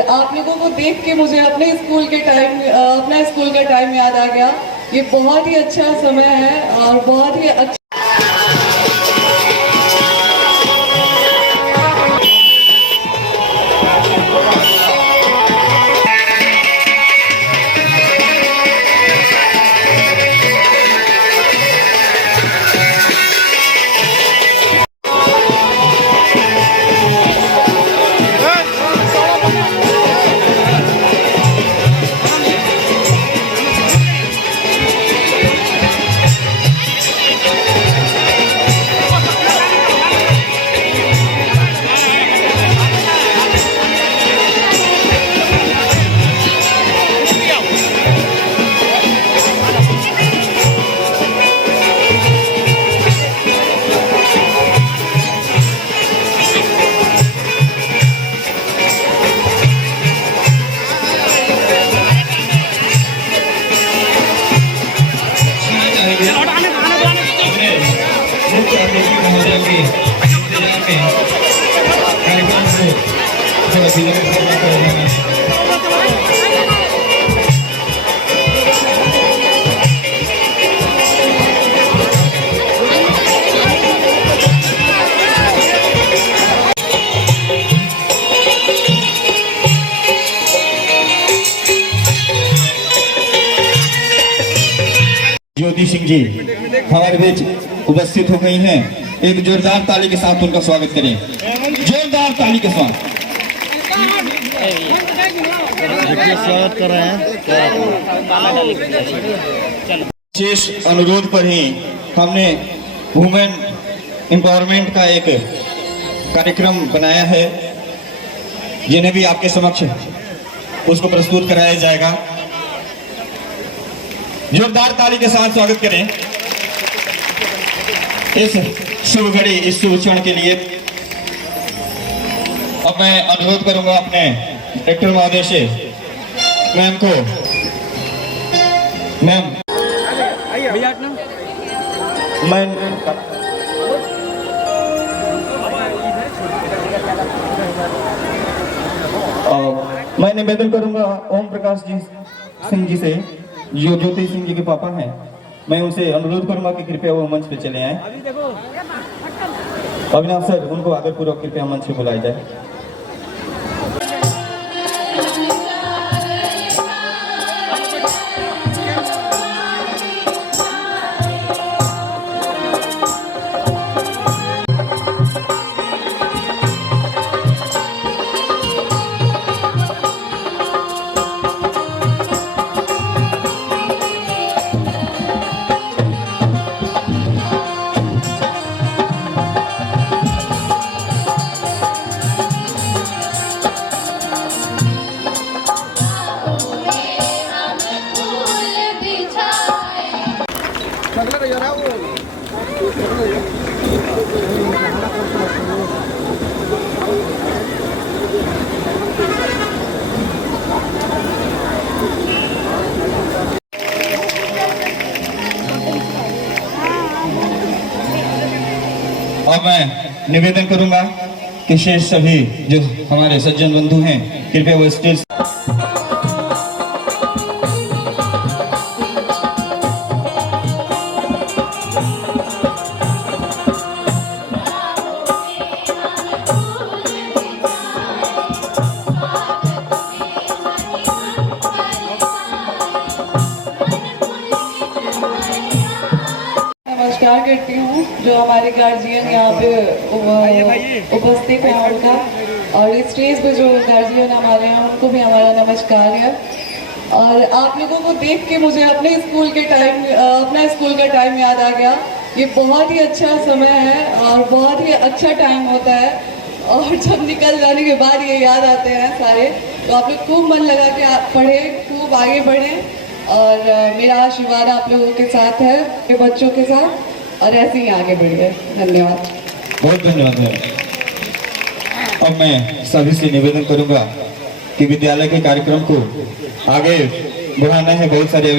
और आप लोगों को देख के मुझे अपने स्कूल के टाइम अपना स्कूल का टाइम याद आ गया। ये बहुत ही अच्छा समय है और बहुत ही अच्छा ज्योति सिंह जी हमारे बीच उपस्थित हो गई हैं। एक जोरदार ताली के साथ उनका स्वागत करें, जोरदार ताली के साथ स्वागत कर रहे हैं। विशेष अनुरोध पर ही हमने वुमेन एम्पावरमेंट का एक कार्यक्रम बनाया है, जिन्हें भी आपके समक्ष उसको प्रस्तुत कराया जाएगा। जोरदार ताली के साथ स्वागत करें इस शुभ घड़ी, इस शुभ क्षण के लिए। अब मैं अनुरोध करूंगा अपने डायरेक्टर महोदय से, मैम को, मैम मैं निवेदन करूंगा ओम प्रकाश जी सिंह जी से, जो ज्योति सिंह जी के पापा हैं। मैं उनसे अनुरोध करूंगा कि कृपया वो मंच पे चले आए। अविनाश सर, उनको आगे पूर्वक कृपया मंच पे बुलाया जाए। अब मैं निवेदन करूंगा कि शेष सभी जो हमारे सज्जन बंधु हैं, कृपया वो स्टेज नमस्कार करती हूँ जो हमारे गार्जियन यहाँ पे उपस्थित हैं उनका, और इस स्टेज पे जो गार्जियन हमारे हैं उनको भी हमारा नमस्कार है। और आप लोगों को देख के मुझे अपने स्कूल के टाइम अपना स्कूल का टाइम याद आ गया। ये बहुत ही अच्छा समय है और बहुत ही अच्छा टाइम होता है, और जब निकल जाने के बाद ये याद आते हैं सारे। तो आप लोग खूब मन लगा के पढ़ें, खूब आगे बढ़ें, और मेरा आशीर्वाद आप लोगों के साथ है, मेरे बच्चों के साथ, और ऐसे ही आगे बढ़िए। धन्यवाद, बहुत धन्यवाद। अब मैं सभी से निवेदन करूंगा कि विद्यालय के कार्यक्रम को आगे बढ़ाना है। बहुत सारे